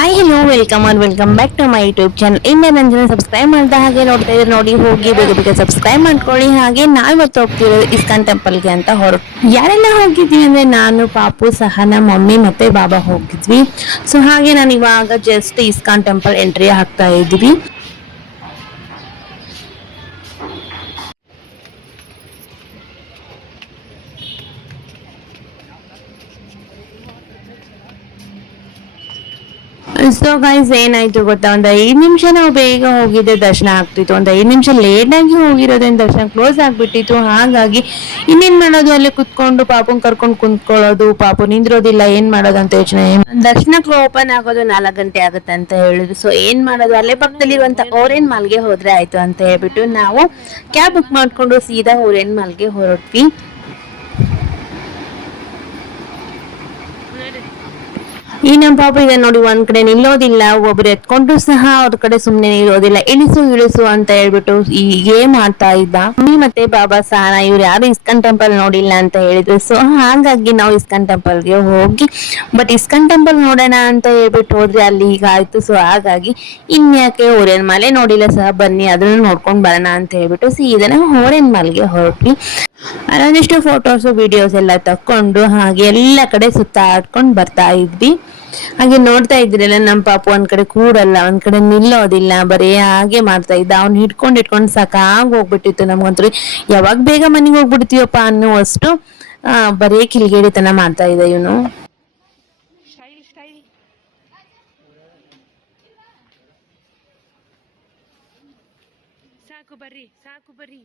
Hi hello welcome back to my YouTube channel. ಇನ್ನೇ ನನ್ನ channel subscribe ಮಾಡ್ದ ಹಾಗೆ ನೋಡ್ತಾ ಇದ್ರೆ ನೋಡಿ, ಹೋಗಿ ಬೇಗ ಬೇಗ ಸಬ್ಸ್ಕ್ರೈಬ್ ಮಾಡ್ಕೊಳ್ಳಿ. ಹಾಗೆ ನಾವಿವತ್ತು ಹೋಗ್ತಿರೋದು ಇಸ್ಕಾನ್ ಟೆಂಪಲ್ಗೆ ಅಂತ ಯಾರೆಲ್ಲ ಹೋಗಿದ್ವಿ ಅಂದ್ರೆ ನಾನು, ಪಾಪು, ಸಹನಾ, ಮಮ್ಮಿ ಮತ್ತೆ ಬಾಬಾ ಹೋಗಿದ್ವಿ. ಸೊ ಹಾಗೆ ನಾನು ಇವಾಗ ಜಸ್ಟ್ ಇಸ್ಕಾನ್ ಟೆಂಪಲ್ ಎಂಟ್ರಿ ಆಗ್ತಾ ಇದ್ವಿ. ಸೊ ಗೈಸ್ ಏನಾಯ್ತು ಗೊತ್ತಾ, ಒಂದು 5 ನಿಮಿಷ ನಾವು ಬೇಗ ಹೋಗಿದ್ದೆ ದರ್ಶನ ಆಗ್ತಿತ್ತು. ಒಂದು 5 ನಿಮಿಷ ಲೇಟ್ ಆಗಿ ಹೋಗಿರೋದ್ರಿಂದ ದರ್ಶನ ಕ್ಲೋಸ್ ಆಗ್ಬಿಟ್ಟಿತ್ತು. ಹಾಗಾಗಿ ಇನ್ನೇನ್ ಮಾಡೋದು, ಅಲ್ಲಿ ಕುತ್ಕೊಂಡು ಪಾಪುನ್ ಕರ್ಕೊಂಡು ಕುಂತ್ಕೊಳ್ಳೋದು. ಪಾಪು ನಿಂದ್ರೋದಿಲ್ಲ, ಏನ್ ಮಾಡೋದು ಅಂತ ಯೋಚನೆ. ದರ್ಶನಕ್ಕೆ ಓಪನ್ ಆಗೋದು 4 ಗಂಟೆ ಆಗುತ್ತೆ ಅಂತ ಹೇಳಿದ್ರು. ಸೊ ಏನ್ ಮಾಡೋದು, ಅಲ್ಲೇ ಪಕ್ಕದಲ್ಲಿರುವಂತ ಓರೇನ್ ಮಾಲ್ಗೆ ಹೋದ್ರೆ ಆಯ್ತು ಅಂತ ಹೇಳ್ಬಿಟ್ಟು ನಾವು ಕ್ಯಾಬ್ ಬುಕ್ ಮಾಡ್ಕೊಂಡು ಸೀದಾ ಓರೇನ್ ಮಾಲ್ಗೆ ಹೊರಟ್ವಿ. ಈ ನಮ್ಮ ಪಾಪ ಇದೆ ನೋಡಿ, ಒಂದ್ ಕಡೆ ನಿಲ್ಲೋದಿಲ್ಲ, ಒಬ್ರು ಎತ್ಕೊಂಡು ಸಹ ಅವ್ರ ಕಡೆ ಸುಮ್ನೆ ನಿಲ್ಲೋದಿಲ್ಲ. ಇಳಿಸು ಇಳಿಸು ಅಂತ ಹೇಳ್ಬಿಟ್ಟು ಹೀಗೆ ಮಾಡ್ತಾ ಇದ್ದ. ಮಮ್ಮಿ ಮತ್ತೆ ಬಾಬಾ ಸಹನ ಇವ್ರು ಯಾರು ಇಸ್ಕಾನ್ ಟೆಂಪಲ್ ನೋಡಿಲ್ಲ ಅಂತ ಹೇಳಿದ್ರು. ಸೊ ಹಾಗಾಗಿ ನಾವು ಇಸ್ಕಾನ್ ಟೆಂಪಲ್ಗೆ ಹೋಗಿ, ಬಟ್ ಇಸ್ಕಾನ್ ಟೆಂಪಲ್ ನೋಡೋಣ ಅಂತ ಹೇಳ್ಬಿಟ್ಟು ಹೋದ್ರೆ ಅಲ್ಲಿ ಈಗ ಆಯ್ತು. ಸೊ ಹಾಗಾಗಿ ಇನ್ಯಾಕೆ ಓರೇನ್ ಮಾಲೆ ನೋಡಿಲ್ಲ ಸಹ, ಬನ್ನಿ ಅದನ್ನು ನೋಡ್ಕೊಂಡ್ ಬರೋಣ ಅಂತ ಹೇಳ್ಬಿಟ್ಟು ಸೀದಾ ನಾವು ಓರೇನ್ ಮಾಲ್ಗೆ ಹೊರಟ್ವಿ. ಅಲ್ಲೊಂದಿಷ್ಟು ಫೋಟೋಸ್ ವಿಡಿಯೋಸ್ ಎಲ್ಲ ತಕೊಂಡು ಹಾಗೆ ಎಲ್ಲ ಕಡೆ ಸುತ್ತಾಡ್ಕೊಂಡು ಬರ್ತಾ ಇದ್ವಿ. ಹಾಗೆ ನೋಡ್ತಾ ಇದ್ರಲ್ಲ, ನಮ್ಮ ಪಾಪು ಒಂದ್ ಕಡೆ ಕೂಡಲ್ಲ, ಒಂದ್ ಕಡೆ ನಿಲ್ಲೋದಿಲ್ಲ, ಬರೀ ಹಾಗೆ ಮಾಡ್ತಾ ಇದ್ದ. ಅವ್ನು ಹಿಡ್ಕೊಂಡು ಸಾಕಾಗಿ ಹೋಗ್ಬಿಟ್ಟಿತ್ತು. ನಮ್ಗಂತೂ ಯಾವಾಗ ಬೇಗ ಮನೆಗೆ ಹೋಗ್ಬಿಡ್ತೀವಪ್ಪ ಅನ್ನುವಷ್ಟು ಬರೀ ಕಿಲ್ಗೇಡಿತನ ಮಾಡ್ತಾ ಇದ್ದ ಇವನು. ಸಾಕು ಬರ್ರಿ, ಸಾಕು ಬರ್ರಿ.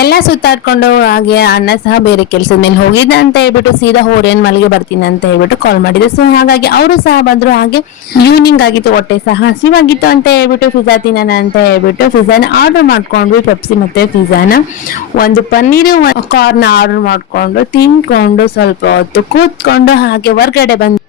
ಎಲ್ಲ ಸುತ್ತಾಡ್ಕೊಂಡು ಹಾಗೆ ಅಣ್ಣ ಸಹ ಬೇರೆ ಕೆಲ್ಸದ ಮೇಲೆ ಹೋಗಿದ್ದ ಅಂತ ಹೇಳ್ಬಿಟ್ಟು ಸೀದಾ ಓರೇನ್ ಮಲ್ಗೆ ಬರ್ತೀನಿ ಅಂತ ಹೇಳ್ಬಿಟ್ಟು ಕಾಲ್ ಮಾಡಿದ್ರು. ಸೊ ಹಾಗಾಗಿ ಅವರು ಸಹ ಬಂದ್ರು. ಹಾಗೆ ಈವ್ನಿಂಗ್ ಆಗಿತ್ತು, ಹೊಟ್ಟೆ ಸಹ ಹಸಿವಾಗಿತ್ತು ಅಂತ ಹೇಳ್ಬಿಟ್ಟು ಪಿಜ್ಜಾ ತಿನ್ನೋಣ ಅಂತ ಹೇಳ್ಬಿಟ್ಟು ಪಿಜ್ಜಾನ ಆರ್ಡರ್ ಮಾಡ್ಕೊಂಡ್ವಿ. ಪೆಪ್ಸಿ ಮತ್ತೆ ಪಿಜ್ಜಾನ, ಒಂದು ಪನ್ನೀರ್ ಕಾರ್ನ್ ಆರ್ಡರ್ ಮಾಡ್ಕೊಂಡು ತಿನ್ಕೊಂಡು ಸ್ವಲ್ಪ ಹೊತ್ತು ಕೂತ್ಕೊಂಡು ಹಾಗೆ ಹೊರ್ಗಡೆ ಬಂದು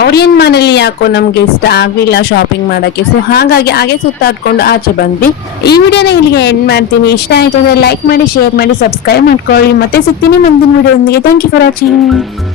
ಅವ್ರೇನ್ ಮನೇಲಿ ಯಾಕೋ ನಮ್ಗೆ ಇಷ್ಟ ಆಗ್ಲಿಲ್ಲ ಶಾಪಿಂಗ್ ಮಾಡಕ್ಕೆ. ಸೊ ಹಾಗಾಗಿ ಹಾಗೆ ಸುತ್ತಾಡ್ಕೊಂಡು ಆಚೆ ಬಂದ್ವಿ. ಈ ವಿಡಿಯೋನ ಇಲ್ಲಿಗೆ ಎಂಡ್ ಮಾಡ್ತೀನಿ. ಇಷ್ಟ ಆಯ್ತು ಅಂದ್ರೆ ಲೈಕ್ ಮಾಡಿ, ಶೇರ್ ಮಾಡಿ, ಸಬ್ಸ್ಕ್ರೈಬ್ ಮಾಡ್ಕೊಳ್ಳಿ. ಮತ್ತೆ ಸಿಗ್ತೀನಿ ಮುಂದಿನ ವಿಡಿಯೋದೊಂದಿಗೆ. Thank you for watching.